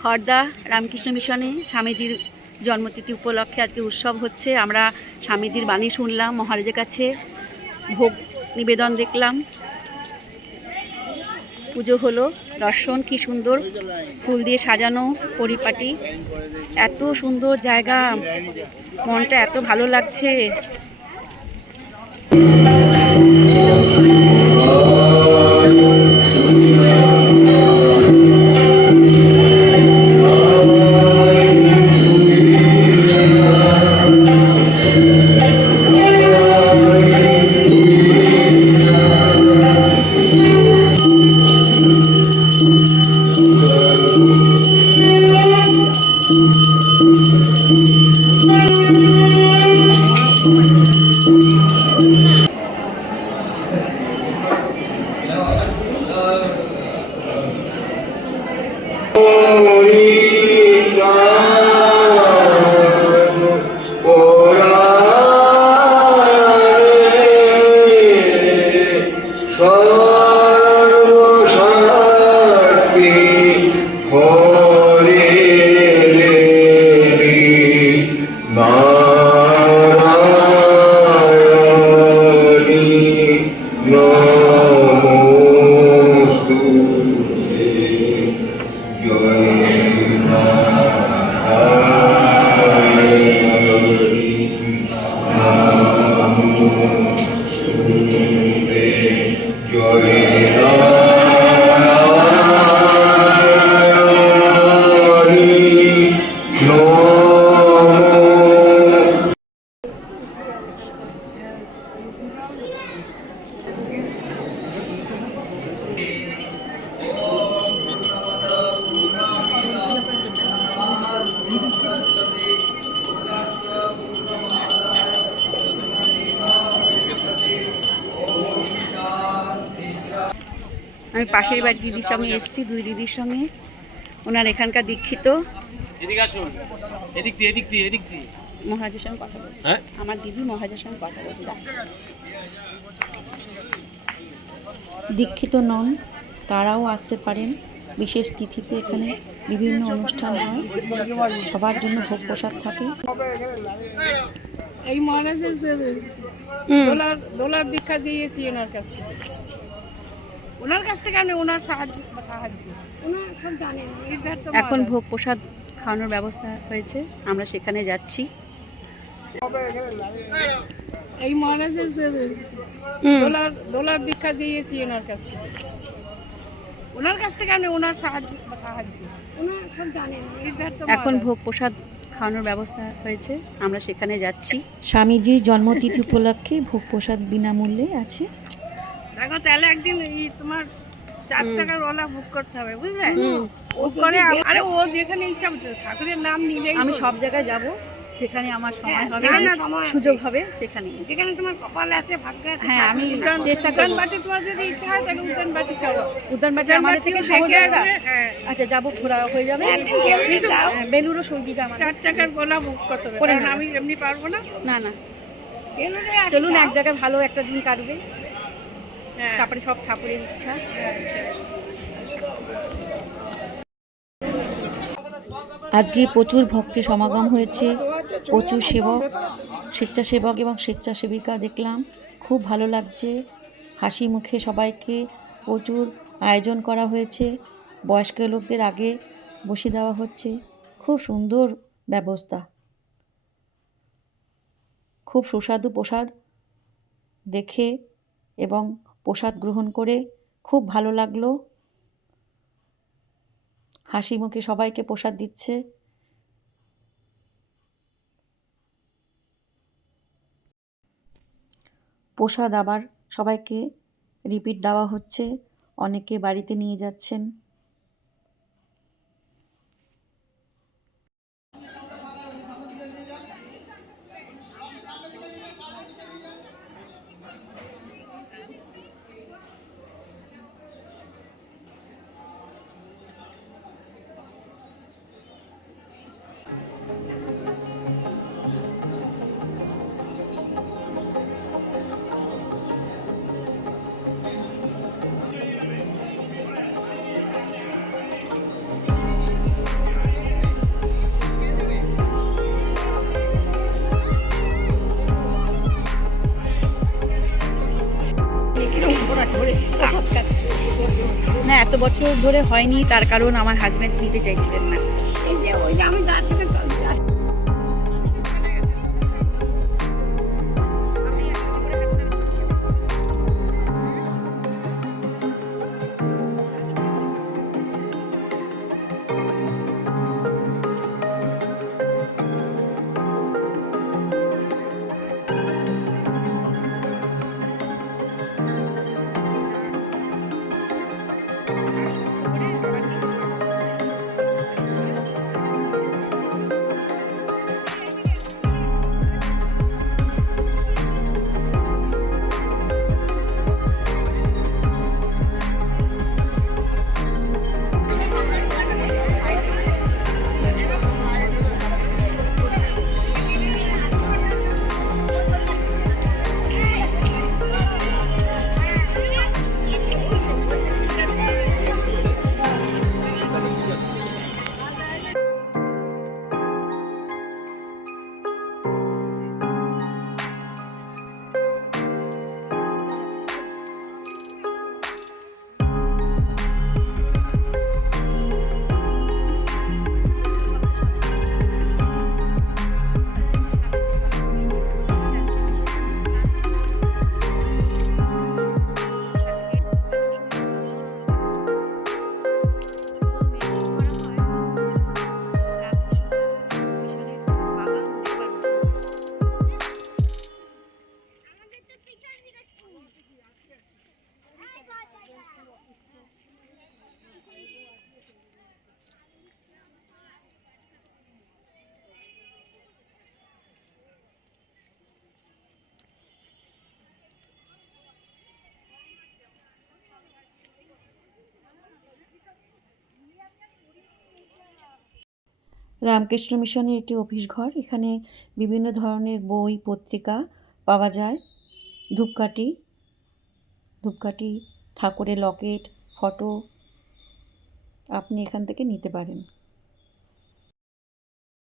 খড়দা রামকৃষ্ণ মিশনে স্বামীজির জন্মতিথি উপলক্ষে আজকে উৎসব হচ্ছে। আমরা স্বামীজির বাণী শুনলাম, মহারাজের কাছে ভোগ নিবেদন দেখলাম। পুজো হলো, দর্শন কি সুন্দর, ফুল দিয়ে সাজানো, পরিপাটি। এত সুন্দর জায়গা, মনটা এত ভালো লাগছে। আমি পাশের বাড়ির দিদির সঙ্গে এসেছি দুই দিদির সঙ্গে। ওনার এখানকার দীক্ষিত। এদিকে আসুন। এদিক দিয়ে এদিক দিয়ে এদিক দিয়ে। মহারাজের সঙ্গে কথা বলছি। হ্যাঁ? আমার দিদি মহারাজের সঙ্গে কথা বলতে দীক্ষিত নন তারাও আসতে পারেন। বিশেষ তিথিতে এখানে বিভিন্ন অনুষ্ঠান হয়। সবার জন্য ভোগ প্রসাদ থাকে। এই মহারাজের দোলার ডোলার দীক্ষা দিয়েছি ওনার কাছ থেকে। ওনার কাছ থেকে আমি ওনার সাহায্য সাহায্য ওনার সব জানেন এখন ভোগ প্রসাদ খাওয়ানোর ব্যবস্থা হয়েছে আমরা সেখানে যাচ্ছি। এই মহারাজের ডোলার ডোলার দীক্ষা দিয়েছি ওনার কাছ থেকে। ওনার কাছ থেকে আমি ওনার সাহায্য সাহায্য ওনার সব জানেন এখন ভোগ প্রসাদ খাওয়ানোর ব্যবস্থা হয়েছে আমরা সেখানে যাচ্ছি। স্বামীজির জন্মতিথি উপলক্ষে ভোগ প্রসাদ বিনামূল্যে আছে। দেখো তাহলে একদিন এই তোমার চার চাকার ওলা বুক করতে হবে বুঝলে। ও করে আরে ও যেখানে ইচ্ছা ঠাকুরের নাম নিলেই আমি সব জায়গায় যাব যেখানে আমার সময় হ্যাঁ, হবে। সুযোগ হবে সেখানে। যেখানে তোমার কপাল আছে ভাগ্য আছে হ্যাঁ, আমি চেষ্টা করব। বাটি তোমার যদি ইচ্ছা হয় তাহলে উঠান বাটি চলো উদ্যানবাটি উঠান আমাদের থেকে সহজ? আসবে, হ্যাঁ। আচ্ছা যাব ঘোরা হয়ে যাবে। বেলুরও সুবিধা আমাদের। চার চাকার গোলা বুক করতে হবে করে কারণ আমি এমনি পারব না। না না। চলুন এক জায়গায় ভালো একটা দিন কাটবে। তারপরে সব ঠাকুরের ইচ্ছা হ্যাঁ, হ্যাঁ। আজকে প্রচুর ভক্তি সমাগম হয়েছে প্রচুর সেবক স্বেচ্ছাসেবক এবং স্বেচ্ছাসেবিকা দেখলাম খুব ভালো লাগছে হাসি মুখে সবাইকে প্রচুর আয়োজন করা হয়েছে বয়স্ক লোকদের আগে বসিয়ে দেওয়া হচ্ছে খুব সুন্দর ব্যবস্থা খুব সুস্বাদু প্রসাদ দেখে এবং প্রসাদ গ্রহণ করে খুব ভালো লাগল। হাসি মুখে সবাইকে প্রসাদ দিচ্ছে। প্রসাদ আবার সবাইকে রিপিট দেওয়া হচ্ছে। অনেকে বাড়িতে নিয়ে যাচ্ছেন। এত বছর ধরে হয়নি তার কারণ আমার হাজব্যান্ড নিতে চাইছিলেন না। রামকৃষ্ণ মিশনের একটি অফিস ঘর। এখানে বিভিন্ন ধরনের বই, পত্রিকা পাওয়া যায়। ধূপকাঠি ধূপকাঠি, ঠাকুরের লকেট, ফটো আপনি এখান থেকে নিতে পারেন।